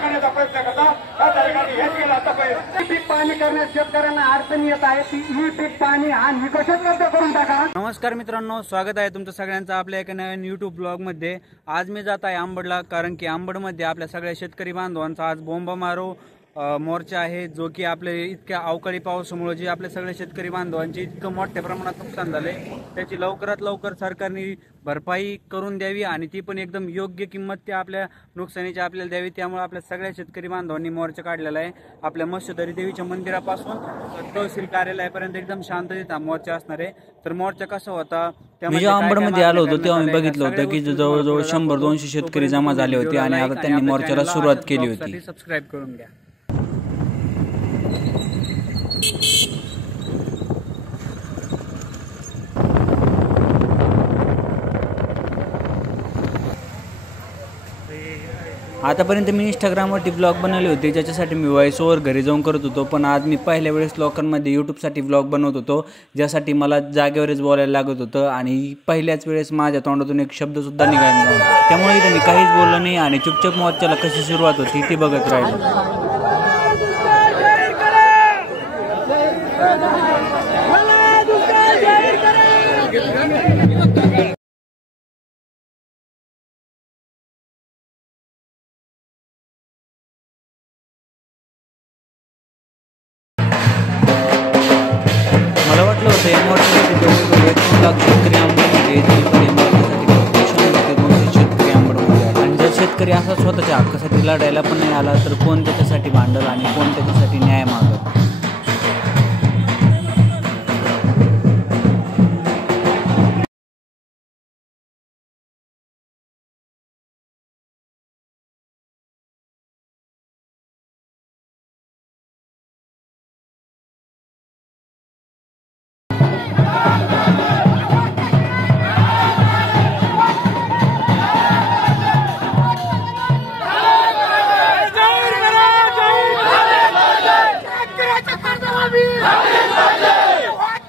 करण्याचा प्रयत्न करता त्या ठिकाणी हेच केलं आता पीक पाहणी करण्यास शेतकऱ्यांना अडचण येत आहे ती ही पीक पाहणी हा निकषच रद्द करून टाका। नमस्कार मित्रांनो, स्वागत आहे तुमचं सगळ्यांचं आपल्या एका नवीन YouTube ब्लॉग मध्ये। आज मी जात आहे आंबडला, कारण की आंबडमध्ये आपल्या सगळ्या शेतकरी बांधवांचा आज बोंबामारो मोर्चा आहे, जो की आपले इतक्या अवकाळी पावसामुळे जे आपले सगळे शेतकरी बांधवांचे इतकं मोठ्या प्रमाणात नुकसान झाले, त्याची लवकरात लवकर सरकारने भरपाई करून द्यावी आणि ती पण एकदम योग्य किंमत त्या आपल्या नुकसानीची आपल्याला द्यावी। त्यामुळे आपल्या सगळ्या शेतकरी बांधवांनी मोर्चा काढलेला आहे। आपल्या मत्स्यधरी देवीच्या मंदिरापासून तहसील कार्यालयापर्यंत एकदम शांततेत मोर्चा असणार आहे। तर मोर्चा कसा होता, मी जेव्हा आंबडमध्ये आलो होतो तेव्हा मी बघितलं होतं की जवळजवळ 100-200 शेतकरी जमा झाले होते आणि आता त्यांनी मोर्चाला सुरुवात केली होती। सबस्क्राइब करून घ्या। आतापर्यंत मी इंस्टाग्रामवरती ब्लॉग बनवले होते, ज्याच्यासाठी मी व्हॉइस ओव्हर घरी जाऊन करत होतो, पण आज मी पहिल्या वेळेस लोकांमध्ये यूट्यूबसाठी ब्लॉग बनवत होतो, ज्यासाठी मला जागेवरच बोलायला लागत होतं आणि पहिल्याच वेळेस माझ्या तोंडातून एक शब्दसुद्धा निघाला नव्हता। त्यामुळे इथे मी काहीच बोललो नाही आणि चुपचाप मोर्चाला कशी सुरुवात होती ती बघत राहिलो। मला वाटलं होतं या मोर्चासाठी जवळजवळ 1 लाख शेतकरी आंबडमध्ये येतील, पण या मोर्चासाठी 200 शेतकरी आंबडमध्ये आले आणि जर शेतकरी असा स्वतःच्या हक्कासाठी लढायला पण नाही आला तर कोण त्याच्यासाठी भांडल आणि कोण त्याच्यासाठी न्याय मागल।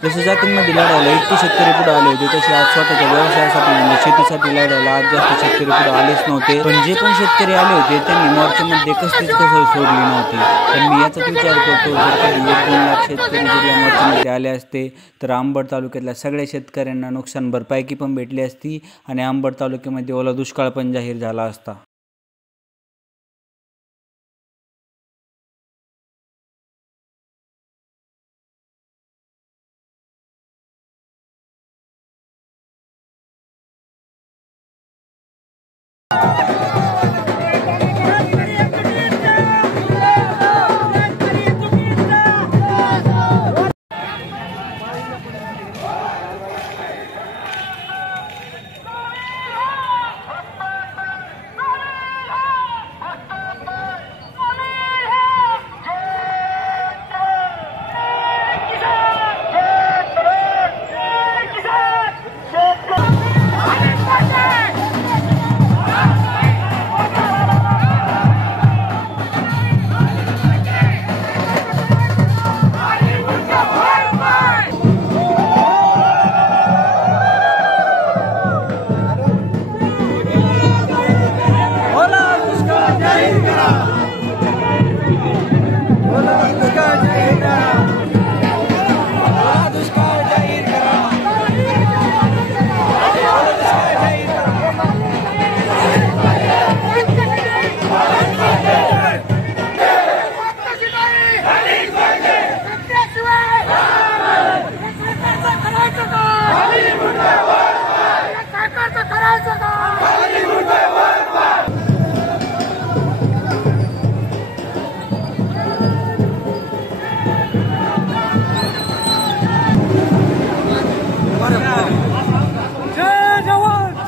जसे जातींमध्ये लढायला इतके शेतकरी पुढे आले होते, तसे आज स्वतःच्या व्यवसायासाठी म्हणजे शेतीसाठी लढायला आज जास्त शेतकरी पुढे आलेच नव्हते। पण जे पण शेतकरी आले होते त्यांनी मोर्चामध्ये कसलीच कसर सोडली नव्हती। तर मी याचाच विचार करतो, जर कधी 1-2 लाख शेतकरी जर या मोर्चामध्ये आले असते तर आंबड तालुक्यातल्या सगळ्या शेतकऱ्यांना नुकसान भरपाई पण भेटली असती आणि आंबड तालुक्यामध्ये ओला दुष्काळ पण जाहीर झाला असता।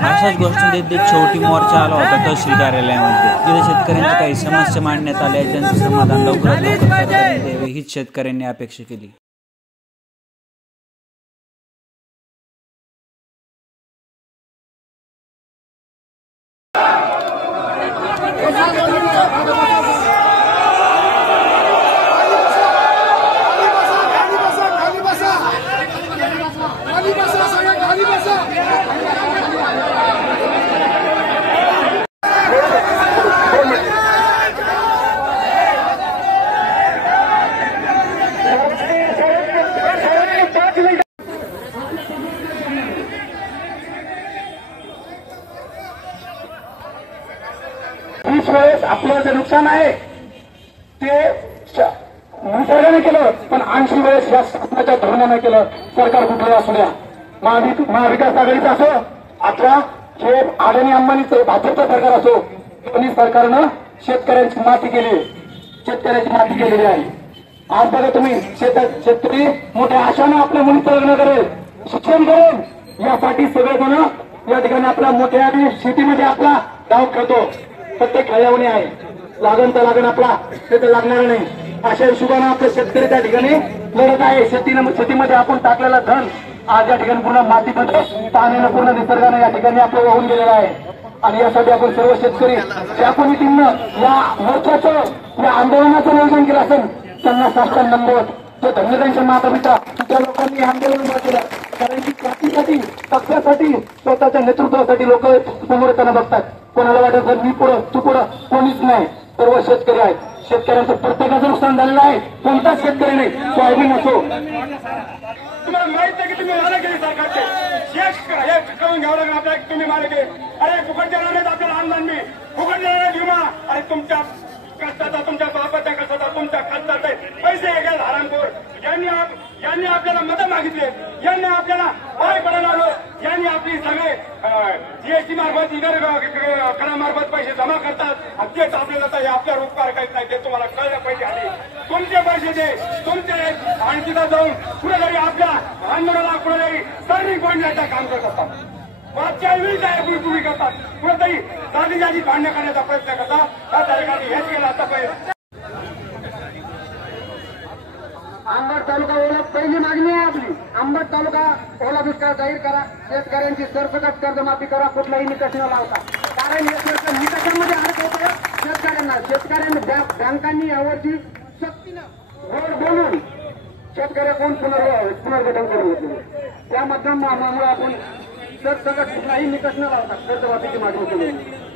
अशाच गोष्टींमध्ये एक छोटी मोर्चा आला होता तहसील कार्यालयामध्ये, जिथे शेतकऱ्यांच्या काही समस्या मांडण्यात आल्या, ज्यांचं समाधान लवकरात लवकर सरकारने द्यावे हीच शेतकऱ्यांनी अपेक्षा केली। 20 वेळेस आपलं जे नुकसान आहे ते निसर्गाने केलं, पण 80 वेळेस या शासनाच्या धोरणाने केलं. सरकार कुठलं असू द्या, महाविकास आघाडीचं असो अथवा हे अदानी अंबानीचं भाजपचं सरकार असो, दोन्ही सरकारनं शेतकऱ्यांची माती केली, शेतकऱ्याची माती केलेली आहे. आज बघा तुम्ही शेतकरी मोठ्या आशानं आपल्या मुलीचं लग्न करेल, शिक्षण करेल, यासाठी सगळेजण या ठिकाणी आपल्या मोठ्या शेतीमध्ये आपला डाव खेळतो. प्रत्येक खेळवणी आहे, लागण तर लागण आपला ते तर लागणार नाही, अशा हिशोबानं आपले शेतकरी त्या ठिकाणी लढत आहे. शेतीमध्ये आपण टाकलेला धन आज या ठिकाणी पूर्ण मातीमध्ये पाण्यानं पूर्ण निसर्गाने या ठिकाणी आपलं वाहून गेलेलं आहे. आणि यासाठी आपण सर्व शेतकरी ज्या कोणी टीमनं या मोर्चाचं या आंदोलनाचं नियोजन केलं असेल त्यांना साष्टांग नमवत. जे धन्यवाद माता पिता त्या लोकांनी आंदोलन उभं केलं, कारण की जातीसाठी पक्षासाठी स्वतःच्या नेतृत्वासाठी लोक समोर त्यांना बघतात. कोणाला वाटत मी पुढं तू पुढं, कोणीच नाही, सर्व शेतकरी आहेत. शेतकऱ्यांचं प्रत्येकाचं नुकसान झालेलं आहे, कोणताच शेतकरी नाही, सोयाबीन असो. तुम्हाला माहित आहे की तुम्ही मारा केली सरकारचे हे करून घ्यावं लागेल आपल्याला, तुम्ही मारा केले. अरे फुकट देणार नाहीत आपल्याला अनुदान, मी फुकट देणार विमा. अरे तुमच्या कष्टाचा, तुमच्या बापाच्या कष्टाचा, तुमच्या खर्चाचे पैसे घ्याल हरामखोर. यांनी आपल्याला मतं मागितले, यांनी आपल्याला पाय पडायला आलो, यांनी आपली सगळे जीएसटी मार्फत इतर करामार्फत पैसे जमा करतात. तेच आपल्याला आपल्यावर उपकार काहीच नाही, ते तुम्हाला कळलं पाहिजे. आधी तुमचे पैसे दे, तुमचे आणि तिथं जाऊन कुठेतरी आपल्या आंदोलनाला कुठेतरी टर्निंग पॉईंटला काम करत असतात. मागच्या वेळी काय तुम्ही करतात, कुठेतरी जाती भांडण करण्याचा प्रयत्न करतात. त्या ठिकाणी हेच केलं आतापर्यंत. अंबड तालुका ओला पहिली मागणी आहे आपली. अंबड तालुका ओला दुष्काळ जाहीर करा, शेतकऱ्यांची सरसकट कर्जमाफी करा, कुठलाही निकष न लावता. कारण या निकषांमध्ये अडकवतं शेतकऱ्यांनी बँकांनी यावरची सक्तीनं गोड बोलून शेतकऱ्याकडून पुनर्गठन करून घेतले. त्या माध्यमामुळे आपण सरसकट कुठलाही निकष न लावता कर्जमाफीची मागणी केली.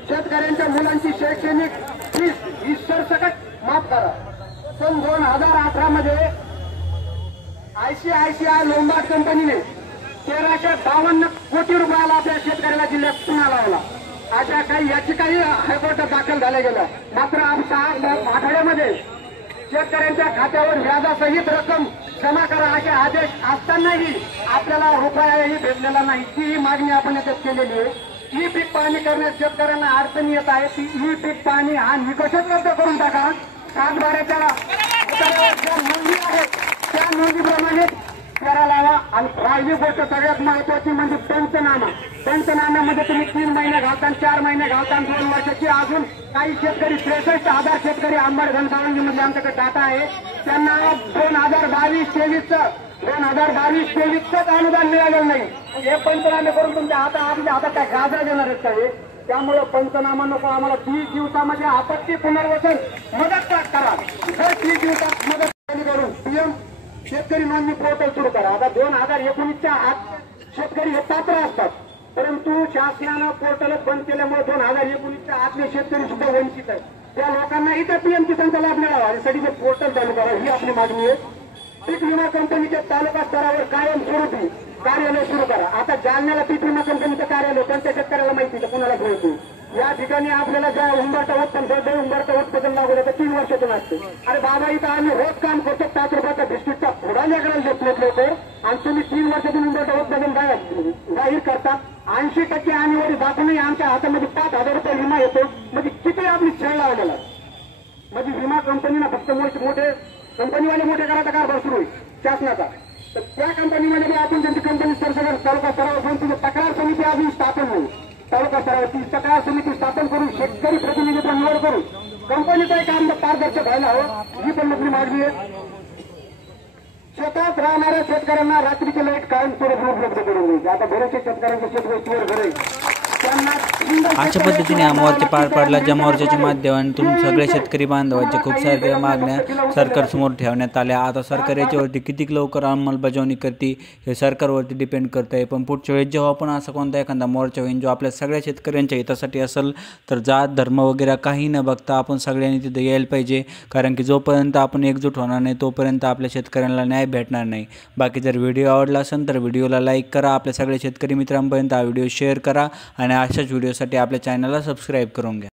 शेतकऱ्यांच्या मुलांची शैक्षणिक फीस ही सरसकट माफ करा. सन 2018 मध्ये ICICI लोंबार्ड कंपनीने 1352 कोटी रुपयाला आपल्या शेतकऱ्याला जिल्ह्यात पुन्हा लावला. अशा काही याचिकाही हायकोर्टात दाखल झाल्या गेल्या. मात्र आमच्या आठवड्यामध्ये शेतकऱ्यांच्या खात्यावर व्याजासहित रक्कम जमा करा असे आदेश असतानाही आपल्याला रुपयाही भेटलेला नाही. ती मागणी आपण याच्यात केलेली आहे. ई पीक पाहणी करण्यास शेतकऱ्यांना अडचणी येत आहे. ती ई पीक पाहणी हा निकषच रद्द करून टाका. सातबाऱ्याच्या ज्या नोंदी आहेत त्या नोंदीप्रमाणे करा लावा. आणि पहिली गोष्ट सगळ्यात महत्वाची म्हणजे पंचनामा. पंचनाम्यामध्ये तुम्ही 3 महिने घालता, 4 महिने घालता, 2 वर्षाची. अजून काही शेतकरी 63,000 शेतकरी अंबड घनसावंगीमध्ये आमच्याकडे डाटा आहे, त्यांना 2022-23च अनुदान मिळालेलं नाही. हे पंचनामे करून तुमच्या हातात काय गाजरा देणार आहेत का? त्यामुळे पंचनामा नको आम्हाला. 30 दिवसामध्ये आपत्ती पुनर्वसन मदत करा. जर 30 दिवसात मदत करून पीएम शेतकरी नोंदणी पोर्टल सुरू करा. आता 2019च्या आत शेतकरी हे पात्र असतात, परंतु शासनानं पोर्टलच बंद केल्यामुळे 2019च्या आतले शेतकरी सुद्धा वंचित आहेत. त्या लोकांना इथं पीएम किसानचा लाभ मिळावा यासाठी हे पोर्टल चालू करा, ही आपली मागणी आहे. पीक विमा कंपनीच्या तालुका स्तरावर कायमस्वरूपी कार्यालय सुरू करा. आता जालन्याला पीक विमा कंपनीचं कार्यालय त्यांच्या शेतकऱ्याला माहिती तर कुणाला माहिती. या ठिकाणी आपल्याला ज्या उंबरटा उत्पादन लागू होतं 3 वर्षातून असते. अरे बाबा इथं आम्ही रोज काम करतो, 5 रुपयाचा बिस्किटचा थोडा लेकराला देत लवकर, आणि तुम्ही 3 वर्षातून उंबरटा उत्पादन जाहीर करता. 80% आणीवरी दाखवूनही आमच्या हातामध्ये 5,000 रुपये विमा येतो. म्हणजे किती आपली छळ लावलेला. म्हणजे विमा कंपनीना फक्त मोठे कंपनीवाले मोठे करायचा कारभार सुरू आहे शासनाचा. तर त्या कंपनीमध्ये आपण त्यांची कंपनी सरसकट तालुका स्तरावर पण तक्रार समिती अजून स्थापन होईल. तालुका स्तरावर ती तक्रार समिती स्थापन करून शेतकरी प्रतिनिधीचा निवड करून कंपनीचं काम पारदर्शक व्हायला हवं, ही पण आपली मागणी आहे. शेतात राहणाऱ्या शेतकऱ्यांना रात्रीचे लाईट कायमस्वरूपी उपलब्ध करून द्यायची. आता बरेचसे शेतकऱ्यांच्या शेतवस्तीवर घरे अशा पद्धतीने हा मोर्चा पार पडला. ज्या मोर्चाच्या माध्यमातून सगळ्या शेतकरी बांधवांच्या खूप साऱ्या मागण्या सरकारसमोर ठेवण्यात आल्या. आता सरकार याच्यावरती किती लवकर अंमलबजावणी करते हे सरकारवरती डिपेंड करत आहे. पण पुढच्या वेळेस जेव्हा आपण असा कोणता एखादा मोर्चा होईल जो आपल्या सगळ्या शेतकऱ्यांच्या हितासाठी असेल तर जात धर्म वगैरे काही न बघता आपण सगळ्यांनी तिथे यायला पाहिजे. कारण की जोपर्यंत आपण एकजूट होणार नाही तोपर्यंत आपल्या शेतकऱ्यांना न्याय भेटणार नाही. बाकी जर व्हिडिओ आवडला असेल तर व्हिडिओला लाईक करा, आपल्या सगळ्या शेतकरी मित्रांपर्यंत हा व्हिडिओ शेअर करा आणि अशाच व्हिडिओसाठी आपल्या चॅनलला सबस्क्राईब करून घ्या.